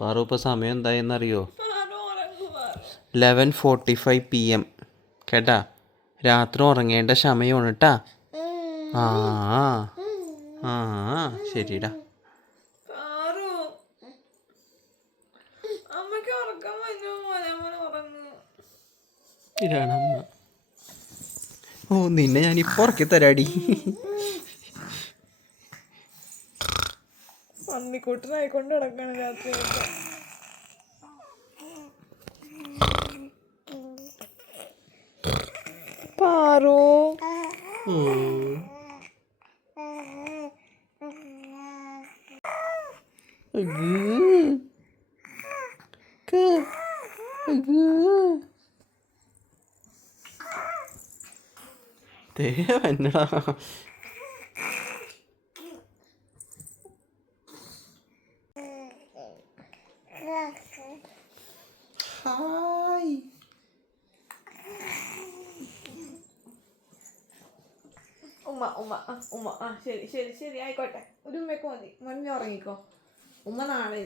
പാറു ഇപ്പോൾ സമയം എന്തായെന്നറിയോ? 11:45 PM കേട്ടാ. രാത്രി ഉറങ്ങേണ്ട സമയമാണ് കേട്ടാ. ആ ആ ശരിടാ. ഇതാണ് അമ്മ. ഓ നിന്നെ ഞാനിപ്പോൾ ഉറക്കി തരാടി. പന്നിക്കൂട്ടനായിക്കൊണ്ട് കിടക്കാണ് രാത്രി. പാറു എന്നടാ ഹായ്. ഉമ്മ ശരി ആയിക്കോട്ടെ. ഒരു ഉമ്മയ്ക്ക് മതി. മഞ്ഞ ഉറങ്ങിക്കോ. ഉമ്മ നാളെ